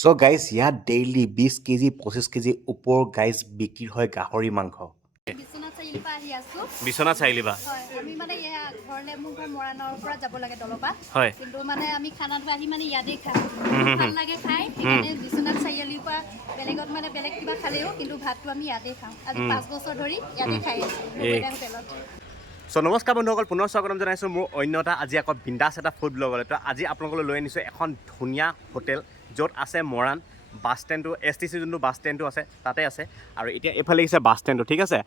চ' guys ইয়াত daily 20 KG 25 KG ওপৰ guys বিক্ৰী হয় গাহৰি মাংস। বিশ্বনাথ চাৰিআলিৰ পৰা আহি আছো। বিশ্বনাথ চাৰিআলি পৰা হয়, আমি মানে ঘৰলৈ মোৰ ঘৰ মৰাণৰ পৰা যাব লাগে দলপাত। হয়, কিন্তু মানে আমি খানাটো আহি মানে ইয়াতেই খাওঁ। ভাল লাগে খাই, সেইকাৰণে বিশ্বনাথ চাৰিআলিৰ পৰা বেলেগত মানে বেলেগ কিবা খালেও কিন্তু ভাতটো আমি ইয়াতেই খাওঁ। আজি 5 বছৰ ধৰি ইয়াতে খাই আছোঁ হোটেলত। চ' নমস্কাৰ বন্ধুসকল, পুনৰ স্বাগতম জনাইছোঁ মোৰ অন্য এটা আজি আকৌ বিন্দাছ এটা ফুড ব্লগলৈ। তো আজি আপোনালোকলৈ লৈ আনিছোঁ এখন ধুনীয়া হোটেল য'ত আছে মৰাণ বাছ ষ্টেণ্ডটো, STC যোনটো বাছ ষ্টেণ্ডটো আছে তাতে আছে। আৰু এতিয়া এইফালে আহিছে বাছ ষ্টেণ্ডটো, ঠিক আছে।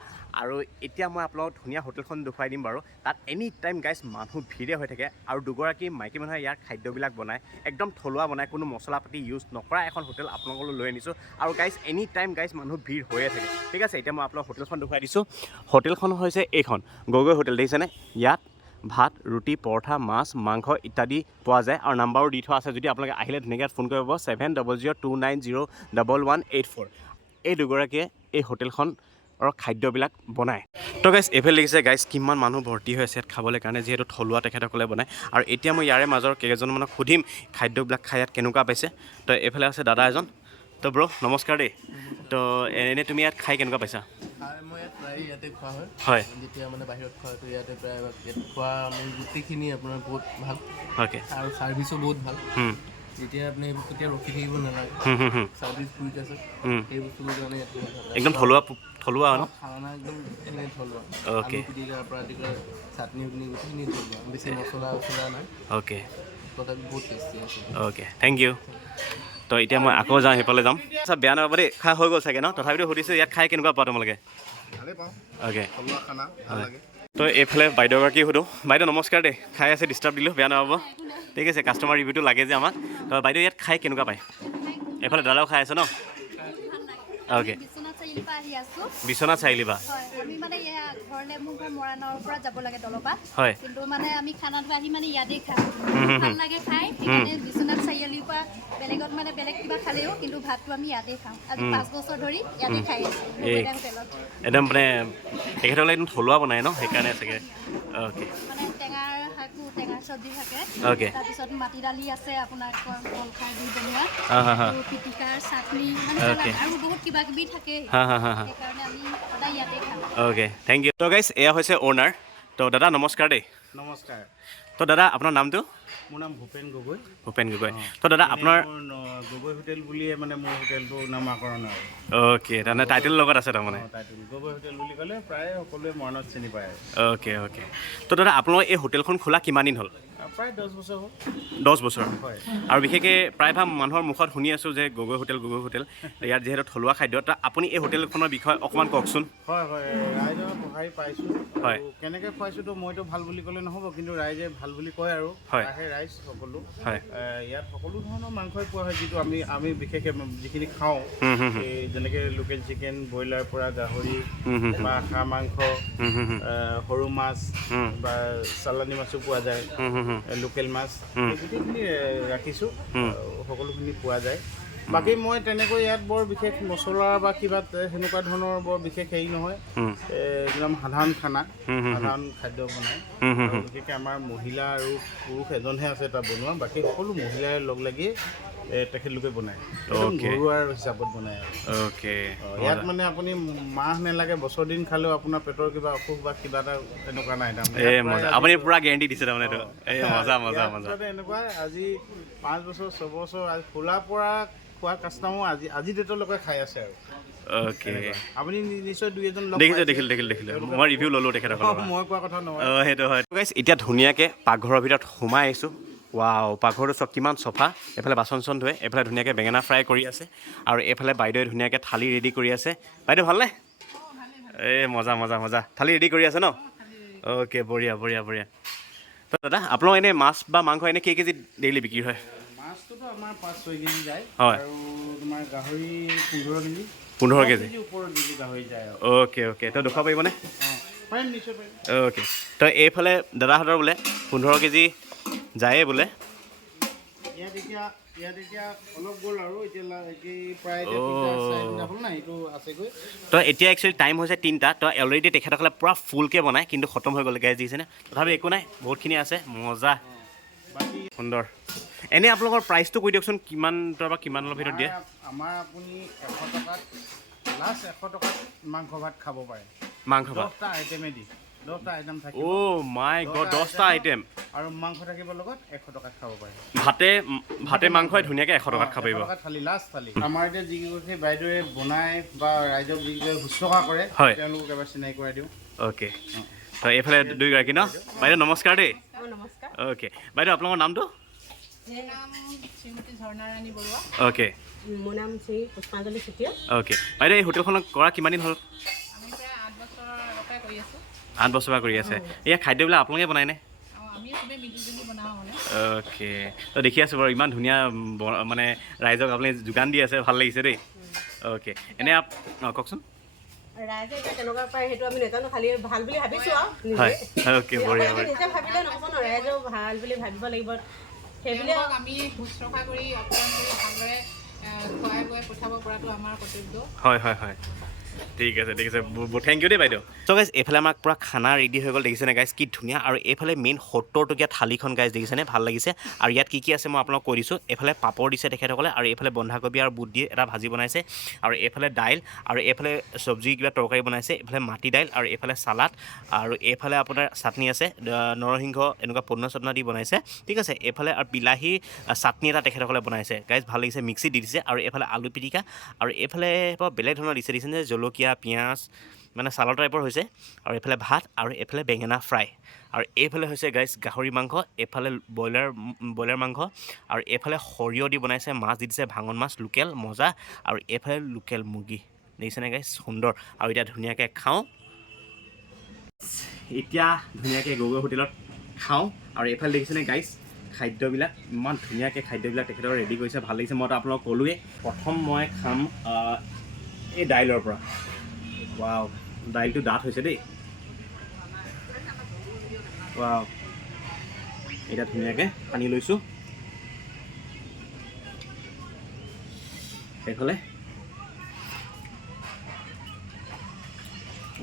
আৰু এতিয়া মই আপোনালোকক ধুনীয়া হোটেলখন দেখুৱাই দিম বাৰু। তাত এনি টাইম গাইজ মানুহ ভিৰে হৈ থাকে আৰু দুগৰাকী মাইকী মানুহে ইয়াৰ খাদ্যবিলাক বনায়, একদম থলুৱা বনায়, কোনো মছলা পাতি ইউজ নকৰা এখন হোটেল আপোনালোকলৈ লৈ আনিছোঁ। আৰু গাইজ এনি টাইম গাইজ মানুহ ভিৰ হৈয়ে থাকে, ঠিক আছে। এতিয়া মই আপোনাক হোটেলখন দেখুৱাই দিছোঁ। হোটেলখন হৈছে এইখন গগৈ হোটেল, দেখিছেনে? ইয়াত ভাত, ৰুটি, পৰঠা, মাছ, মাংস ইত্যাদি পোৱা যায়। আৰু নাম্বাৰো দি থোৱা আছে, যদি আপোনালোকে আহিলে ধুনীয়াকৈ ফোন কৰিব 7002901184। এই দুগৰাকীয়ে এই হোটেলখনৰ খাদ্যবিলাক বনায়। তো গাইজ এইফালে দেখিছে গাইজ কিমান মানুহ ভৰ্তি হৈ আছে ইয়াত খাবলৈ কাৰণে, যিহেতু থলুৱা তেখেতসকলে বনায়। আৰু এতিয়া মই ইয়াৰে মাজৰ কেইজনমানক সুধিম খাদ্যবিলাক খাই ইয়াত কেনেকুৱা পাইছে। তো এইফালে আছে দাদা এজন। তো ব্ৰ নমস্কাৰ দেই। তো এনেই তুমি ইয়াত খাই কেনেকুৱা পাইছা? মই ইয়াত প্ৰায় ইয়াতে খোৱা হয়। যেতিয়া মানে বাহিৰত খোৱা হয় ইয়াতে প্ৰায় ইয়াত খোৱা মোৰ গোটেইখিনি আপোনাৰ বহুত ভাল। অ'কে। আৰু ছাৰ্ভিচো বহুত ভাল। যেতিয়া আপুনি সেইবোৰ কেতিয়া ৰখি থাকিব নালাগে, ছাৰ্ভিচ কুইক আছে, সেই বস্তুবোৰ কাৰণে ইয়াত বহুত ভাল। একদম থলুৱা ন? খানা একদম এনে থলুৱা। অ'কে। আলু পিটিকাৰ পৰা আদি কৰি চাটনি গোটেইখিনি থলুৱা, বেছি মছলা নাই। অ'কে তথাপি বহুত টেষ্টি আছে। Okay, thank you. তো এতিয়া মই আকৌ যাওঁ, সেইফালে যাম। আচ্ছা, বেয়া নাপাব দেই, খাই হৈ গ'ল চাগে ন? তথাপিতো সুধিছোঁ ইয়াত খাই কেনেকুৱা পোৱা তোমালোকে? ভালেই পাওঁ, অ'কে। থলুৱা খানা ভাল লাগে। তো এইফালে বাইদেউগৰাকী সুধোঁ। বাইদেউ নমস্কাৰ দেই, খাই আছে, ডিষ্টাৰ্ব দিলোঁ, বেয়া নাপাব। ঠিক আছে, কাষ্টমাৰ ৰিভিউটো লাগে যে আমাক। তো বাইদেউ ইয়াত খাই কেনেকুৱা পায়? এইফালে দাদাও খাই আছে ন? অ'কে। বিশ্বনাথ চাৰিআলিৰ পৰা আহি আছোঁ। বিশ্বনাথ চাৰিআলি পৰা? হয়, আমি মানে ঘৰলৈ মোৰ ঘৰ মৰাণৰ পৰা যাব লাগে দলপাত। হয়। কিন্তু মানে আমি খানাটো আহি মানে ইয়াতেই খাওঁ। ভাল লাগে খাই, সেইকাৰণে বিশ্বনাথ চাৰিআলিৰ পৰা বেলেগত মানে বেলেগ কিবা খালেও কিন্তু ভাতটো আমি ইয়াতেই খাওঁ। আজি 5 বছৰ ধৰি ইয়াতে খাই আছোঁ হোটেলত। একদম মানে তেখেতসকলে একদম থলুৱা বনায় ন, সেইকাৰণে চাগে। অ'কে। মানে টেঙাৰ চব্জি থাকে। অ'কে। তাৰপিছত মাটি দালি আছে আপোনাৰ কল খাৰ দি বনোৱা, হা। পিটিকাৰ চাটনি মানে অ'কে। আৰু বহুত কিবা কিবি থাকে। হা। সেইকাৰণে আমি সদায় ইয়াতে খাওঁ। Okay, thank you. তো গাইজ এয়া হৈছে অ'নাৰ। তো দাদা নমস্কাৰ দেই। নমস্কাৰ, তো দাদা আপোনাৰ নামটো? মোৰ নাম ভূপেন গগৈ। ভূপেন গগৈ। তো দাদা আপোনাৰ গগৈ হোটেল বুলিয়ে মানে মোৰ হোটেলটোৰ নামাকৰণ আৰু। অ'কে, তাৰমানে টাইটেল লগত আছে তাৰমানে। টাইটেল গগৈ হোটেল বুলি ক'লে প্ৰায় সকলোৱে মৰাণত চিনি পায় আৰু। অ'কে। তো দাদা আপোনালোকৰ এই হোটেলখন খোলা কিমান দিন হ'ল? প্ৰায় 10 বছৰ হ'ল। 10 বছৰ। হয়। আৰু বিশেষকৈ প্ৰায়ভাগ মানুহৰ মুখত শুনি আছোঁ যে গগৈ হোটেল। ইয়াত যিহেতু থলুৱা খাদ্য, তো আপুনি এই হোটেলখনৰ বিষয়ে অকণমান কওকচোন। হয়, ৰাইজৰ সঁহাৰি পাইছোঁ। হয়। কেনেকৈ খুৱাইছোঁতো মইতো ভাল বুলি ক'লে নহ'ব, কিন্তু ৰাইজে ভাল বুলি কয় আৰু। হয়। আহে ৰাইজ সকলো। হয়। ইয়াত সকলো ধৰণৰ মাংসই পোৱা হয়, যিটো আমি বিশেষকৈ যিখিনি খাওঁ, এই যেনেকৈ লোকেল চিকেন, ব্ৰইলাৰ পৰা গাহৰি বা হাঁহ মাংস, সৰু মাছ বা চালানী মাছো পোৱা যায়, লোকেল মাছ, গোটেইখিনি ৰাখিছোঁ, সকলোখিনি পোৱা যায়। বাকী মই তেনেকৈ ইয়াত বৰ বিশেষ মছলা বা কিবা সেনেকুৱা ধৰণৰ বৰ বিশেষ হেৰি নহয়, একদম সাধাৰণ খানা, সাধাৰণ খাদ্য বনায়। আৰু বিশেষকৈ আমাৰ মহিলা আৰু পুৰুষ এজনহে আছে তাত বনোৱা, বাকী সকলো মহিলাই লগ লাগি তেখেতলোকে বনায়, ঘৰুৱা হিচাপত বনায় আৰু। অ'কে। ইয়াত মানে আপুনি মাহ নেলাগে, বছৰ দিন খালেও আপোনাৰ পেটৰ কিবা অসুখ বা কিবা এটা এনেকুৱা নাই তাৰমানে। আপুনি পুৰা গেৰেণ্টি দিছে তাৰমানে এইটো। মজা। এনেকুৱা আজি 5 বছৰ 6 বছৰ খোলাৰ পৰা খোৱা কাষ্টমাৰ আজি ডেটলৈকে খাই আছে আৰু। অ'কে। আপুনি নিশ্চয় 2-এজন লগ দেখিলোঁ। মই ৰিভিউ ল'লোঁ তেখেতসকলৰ। মই কোৱা কথা নহয়। সেইটো হয়। গাইজ এতিয়া ধুনীয়াকৈ পাকঘৰৰ ভিতৰত সোমাই আহিছোঁ। ৱাও, পাকঘৰটো চব কিমান চফা। এইফালে বাচন ধুৱে, এইফালে ধুনীয়াকৈ বেঙেনা ফ্ৰাই কৰি আছে, আৰু এইফালে বাইদেৱে ধুনীয়াকৈ থালি ৰেডি কৰি আছে। বাইদেউ ভালনে? মজা। থালি ৰেডি কৰি আছে ন? অ'কে, বঢ়িয়া। তো দাদা আপোনালোকৰ এনেই মাছ বা মাংস এনেই কেজি ডেইলি বিক্ৰী হয়? মাছটোতো আমাৰ 5-6 কেজি যায়, হয়। আৰু তোমাৰ গাহৰি 15 কেজি ওপৰত গাহৰি যায় আৰু। অ'কে। তো দেখুৱাব পাৰিবনে? পাৰিম, নিশ্চয় পাৰিম। অ'কে। তো এইফালে দাদাহঁতৰ বোলে 15 কেজি যায়েই বোলে। ইয়াত এতিয়া অলপ গ'ল আৰু এতিয়া প্ৰায় 3-4 হ'ল না, এইটো আছেগৈ। তো এতিয়া একচুৱেলি টাইম হৈছে 3টা। তো অলৰেডি তেখেতসকলে পূৰা ফুলকৈ বনায়, কিন্তু খতম হৈ গ'ল গেছ দিছেনে? তথাপি একো নাই, বহুতখিনি আছে, মজা। বাকী সুন্দৰ এনে আপোনালোকৰ প্ৰাইচটো কৈ দিয়কচোন কিমানৰ পৰা কিমানৰ ভিতৰত দিয়ে আমাৰ আপুনি 100 টকাত লাষ্ট 100 টকাত মাংস ভাত খাব পাৰে মাংস ভাত 10টা আইটেমে দি 10টা আইটেম থাকিব মাই গড 10টা আইটেম আৰু মাংস থাকিব লগত 100 টকাত খাব পাৰে ভাতে মাংসই ধুনীয়াকৈ 100 টকাত খাব পাৰিব 100 টকাত থালি লাষ্ট থালি আমাৰ এতিয়া যিকেইগৰাকী বাইদেৱে বনাই বা ৰাইজক যিকেইগৰাকী শুশ্ৰূষা কৰে তেওঁলোকক এবাৰ চিনাকি কৰাই দিওঁ অ'কে তো এইফালে দুইগৰাকী ন বাইদেউ নমস্কাৰ দেই নমস্কাৰ অ'কে বাইদেউ আপোনালোকৰ নামটো মোৰ নাম শ্ৰীমতী ঝৰ্ণাৰাণী বৰুৱা অ'কে মোৰ নাম শ্ৰী পুষ্পাঞ্জলি চুতীয়া অ'কে বাইদেউ এই হোটেলখনত কৰা কিমান দিন হ'ল আমি প্ৰায় 8 বছৰৰ আগতে কৰি আছোঁ 8 বছৰ পৰা কৰি আছে এয়া খাদ্যবিলাক আপোনালোকে বনায়নে আমি চবেই মিলিজুলি বনাওঁ মানে অ'কে তো দেখি আছোঁ বাৰু ইমান ধুনীয়া মানে ৰাইজক আপুনি যোগান দি আছে ভাল লাগিছে দেই অ'কে এনে কওকচোন ৰাইজে এতিয়া কেনেকুৱা পায় সেইটো আমি নাজানো খালি ভাল বুলি ভাবিছোঁ আৰু হয় অ'কে বঢ়িয়া নিজে ভাবিলে নহ'ব ন ৰাইজেও ভাল বুলি ভাবিব লাগিব সেইবিলাক আমি শুশ্ৰূষা কৰি আপ্যায়ন কৰি ভালদৰে খুৱাই বুৱাই পঠাব পৰাটো আমাৰ কৰ্তব্য হয় ঠিক আছে থেংক ইউ দেই বাইদেউ ত' গাইজ এইফালে আমাক পূৰা খানা ৰেডি হৈ গ'ল দেখিছেনে গাইজ কি ধুনীয়া আৰু এইফালে মেইন 70 টকীয়া থালিখন গাইজ দেখিছেনে ভাল লাগিছে আৰু ইয়াত কি আছে মই আপোনাক কৈ দিছোঁ এইফালে পাপৰ দিছে তেখেতসকলে আৰু এইফালে বন্ধাকবি আৰু বুট দি এটা ভাজি বনাইছে আৰু এইফালে দাইল আৰু এইফালে চব্জি কিবা তৰকাৰী বনাইছে এইফালে মাটি দাইল আৰু এইফালে চালাড আৰু এইফালে আপোনাৰ চাটনি আছে নৰসিংহ এনেকুৱা পদিনা চদিনা দি বনাইছে ঠিক আছে এইফালে আৰু বিলাহী চাটনি এটা তেখেতসকলে বনাইছে গাইজ ভাল লাগিছে মিক্সি দি দিছে আৰু এইফালে আলু পিটিকা আৰু এইফালে বেলেগ ধৰণৰ দিছে জলকীয়া পিঁয়াজ মানে চালাড টাইপৰ হৈছে আৰু এইফালে ভাত আৰু এইফালে বেঙেনা ফ্ৰাই আৰু এইফালে হৈছে গাইজ গাহৰি মাংস এইফালে ব্ৰইলাৰ মাংস আৰু এইফালে সৰিয়হ দি বনাইছে মাছ দি দিছে ভাঙন মাছ লোকেল মজা আৰু এইফালে লোকেল মুৰ্গী দেখিছেনে গাইজ সুন্দৰ আৰু এতিয়া ধুনীয়াকৈ খাওঁ গগৈ হোটেলত খাওঁ আৰু এইফালে দেখিছেনে গাইজ খাদ্যবিলাক ইমান ধুনীয়াকৈ খাদ্যবিলাক তেখেতৰ ৰেডি কৰিছে ভাল লাগিছে মইতো আপোনালোকক ক'লোৱেই প্ৰথম মই খাম এই দাইলৰ পৰা ৱাও দাইলটো ডাঠ হৈছে দেই ৱাও এতিয়া ধুনীয়াকৈ সানি লৈছোঁ এইফালে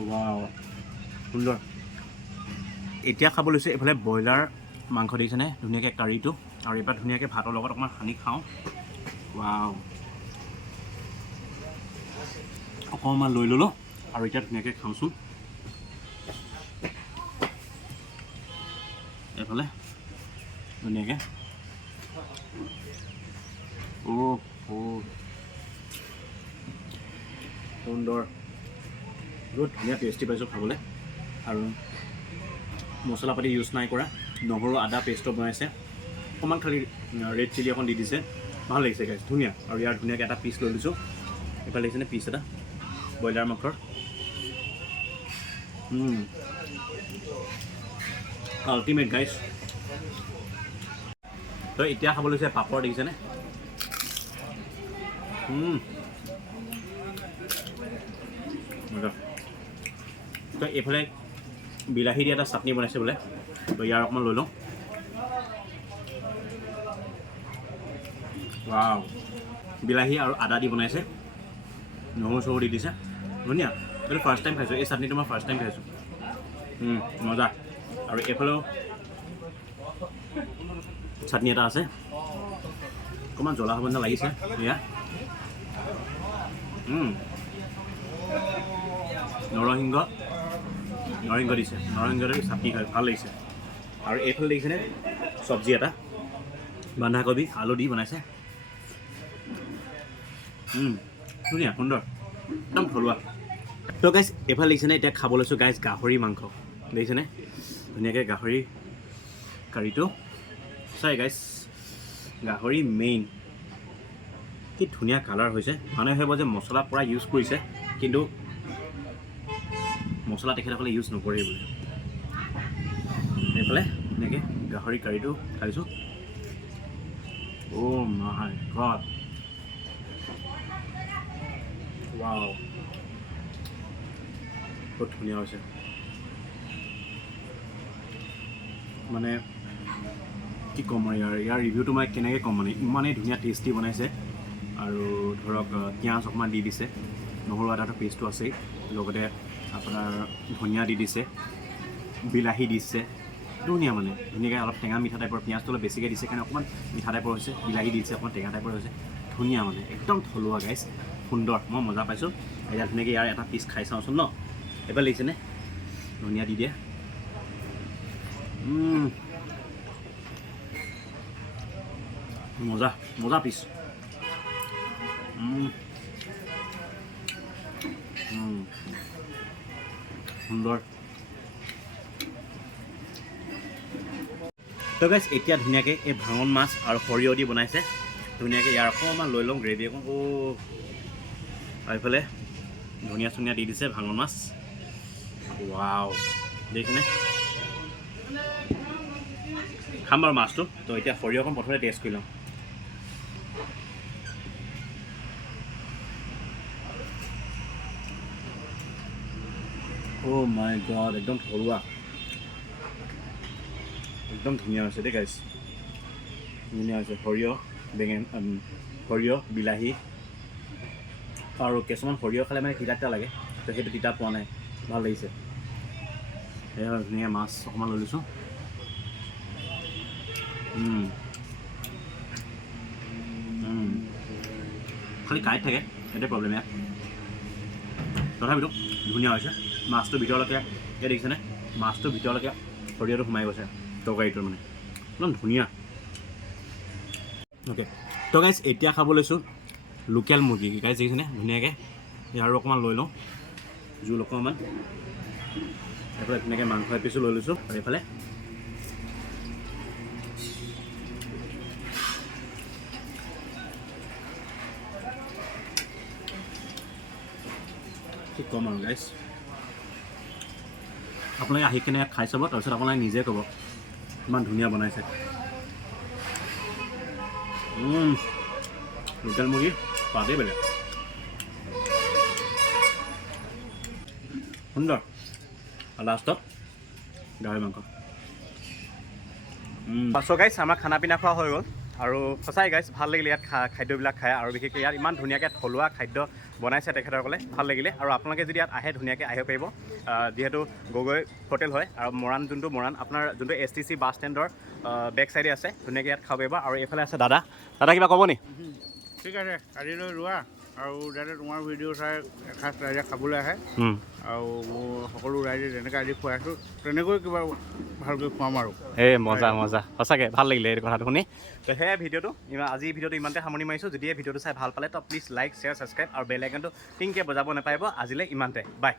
ৱাও সুন্দৰ এতিয়া খাব লৈছোঁ এইফালে ব্ৰইলাৰ মাংস দেখিছেনে ধুনীয়াকৈ কাৰীটো আৰু এইবাৰ ধুনীয়াকৈ ভাতৰ লগত অকণমান সানি খাওঁ ৱাও অকণমান লৈ ল'লোঁ আৰু এতিয়া ধুনীয়াকৈ খাওঁচোন এইফালে ধুনীয়াকৈ সুন্দৰ বহুত ধুনীয়া টেষ্টি পাইছোঁ খাবলৈ আৰু মছলা পাতি ইউজ নাই কৰা নহৰু আদা পেষ্টটো বনাইছে অকণমান খালি ৰেড চিলি অকণ দি দিছে ভাল লাগিছে গাইজ ধুনীয়া আৰু ইয়াৰ ধুনীয়াকৈ এটা পিচ লৈ লৈছোঁ এইফালে দেখিছেনে পিচ এটা ব্ৰইলাৰ মাংসৰ আল্টিমেট গাইজ তো এতিয়া খাব লৈছে পাপৰ দেখিছেনে তো এইফালে বিলাহী দি এটা চাটনি বনাইছে বোলে তো ইয়াৰ অকণমান লৈ লওঁ ৱাও বিলাহী আৰু আদা দি বনাইছে নহৰু চহৰু দি দিছে ধুনীয়া এইটো ফাৰ্ষ্ট টাইম খাইছোঁ এই চাটনিটো মই ফাৰ্ষ্ট টাইম খাইছোঁ মজা আৰু এইফালেও চাটনি এটা আছে অকণমান জ্বলা হ'ব নিচিনা লাগিছে এয়া নৰসিংহ দিছে নৰসিংহৰে চাটনি খাই ভাল লাগিছে আৰু এইফালে দেখিছেনে চব্জি এটা বন্ধাকবি আলু দি বনাইছে ধুনীয়া সুন্দৰ একদম থলুৱা তো গাইজ এইফালে দেখিছেনে এতিয়া খাব লৈছোঁ গাইজ গাহৰি মাংস দেখিছেনে ধুনীয়াকৈ গাহৰি কাৰীটো চাই গাইজ গাহৰি মেইন কি ধুনীয়া কালাৰ হৈছে মানুহে ভাবিব যে মছলা পূৰা ইউজ কৰিছে কিন্তু মছলা তেখেতসকলে ইউজ নকৰে বোলে এইফালে এনেকৈ গাহৰি কাৰীটো খাইছোঁ মাই গড ৱাও বহুত ধুনীয়া হৈছে মানে কি ক'ম আৰু ইয়াৰ ৰিভিউটো মই কেনেকৈ ক'ম মানে ইমানেই ধুনীয়া টেষ্টি বনাইছে আৰু ধৰক পিঁয়াজ অকণমান দি দিছে নহৰু আদাটো পেষ্টটো আছেই লগতে আপোনাৰ ধনিয়া দি দিছে বিলাহী দিছে ধুনীয়া মানে ধুনীয়াকৈ অলপ টেঙা মিঠা টাইপৰ পিঁয়াজটো অলপ বেছিকৈ দিছে কাৰণে অকণমান মিঠা টাইপৰ হৈছে বিলাহী দিছে অকণমান টেঙা টাইপৰ হৈছে ধুনীয়া মানে একদম থলুৱা গাইছ সুন্দৰ মই মজা পাইছোঁ এতিয়া ধুনীয়াকৈ ইয়াৰ এটা পিচ খাই চাওঁচোন ন এবাৰ লাগিছেনে ধুনীয়া দি দিয়ে মজা মজা পিচ সুন্দৰ তো গাইছ এতিয়া ধুনীয়াকৈ এই ভাঙন মাছ আৰু সৰিয়হ দি বনাইছে ধুনীয়াকৈ ইয়াৰ অকণমান লৈ লওঁ গ্ৰেভি অকণ আৰু এইফালে ধনিয়া চনিয়া দি দিছে ভাঙন মাছ ৱাও দেখিছেনে খাম বাৰু মাছটো তো এতিয়া সৰিয়হ অকণ প্ৰথমতে টেষ্ট কৰি লওঁ অ' মাই গড একদম থলুৱা একদম ধুনীয়া হৈছে দেই গাইছ ধুনীয়া হৈছে সৰিয়হ সৰিয়হ বিলাহী আৰু কিছুমান সৰিয়হ খালে মানে তিতা তিতা লাগে তো সেইটো তিতা পোৱা নাই ভাল লাগিছে সেয়া ধুনীয়া মাছ অকণমান লৈ লৈছোঁ খালি কাঁইট থাকে সেইটোৱে প্ৰব্লেম ইয়াত তথাপিতো ধুনীয়া হৈছে মাছটো ভিতৰলৈকে এই দেখিছেনে মাছটোৰ ভিতৰলৈকে সৰিয়হটো সোমাই গৈছে তৰকাৰীটোৰ মানে একদম ধুনীয়া অ'কে তো গাইছ এতিয়া খাব লৈছোঁ লোকেল মুৰ্গী গাইছ দেখিছেনে ধুনীয়াকৈ আৰু অকণমান লৈ লওঁ জোল অকণমান এইফালে ধুনীয়াকৈ মাংস এপিছো লৈ লৈছোঁ আৰু এইফালে কি ক'ম আৰু গাইছ আপোনালোকে আহি কিনে ইয়াত খাই চাব তাৰপিছত আপোনালোকে নিজে ক'ব ইমান ধুনীয়া বনাইছে লোকেল মুৰ্গী সোৱাদেই বেলেগ সুন্দৰ আৰু লাষ্টত গাহৰি মাংস চ' গাইছ আমাৰ খানা পিনা খোৱা হৈ গ'ল আৰু সঁচাই গাইছ ভাল লাগিলে ইয়াত খাদ্যবিলাক খাই আৰু বিশেষকৈ ইয়াত ইমান ধুনীয়াকৈ থলুৱা খাদ্য বনাইছে তেখেতসকলে ভাল লাগিলে আৰু আপোনালোকে যদি ইয়াত আহে ধুনীয়াকৈ আহিব পাৰিব যিহেতু গগৈ হোটেল হয় আৰু মৰাণ আপোনাৰ যোনটো STC বাছ ষ্টেণ্ডৰ বেক চাইডে আছে ধুনীয়াকৈ ইয়াত খাব পাৰিব আৰু এইফালে আছে দাদা কিবা ক'ব নি ঠিক আছে আজিলৈ ৰোৱা আৰু যাতে তোমাৰ ভিডিঅ' চাই এসাঁজ ৰাইজে খাবলৈ আহে আৰু মোৰ সকলো ৰাইজে যেনেকৈ আজি খুৱাইছোঁ তেনেকৈ কিবা ভালকৈ খুৱাম আৰু এই মজা সঁচাকৈ ভাল লাগিলে এই কথাটো শুনি তো সেয়া আজি ভিডিঅ'টো ইমানতে সামৰণি মাৰিছোঁ যদি এই ভিডিঅ'টো চাই ভাল পালে তো প্লিজ লাইক শ্বেয়াৰ ছাবস্ক্ৰাইব আৰু বেল আইকনটো টিংকৈ বজাব নাপাৰিব আজিলৈ ইমানতে বাই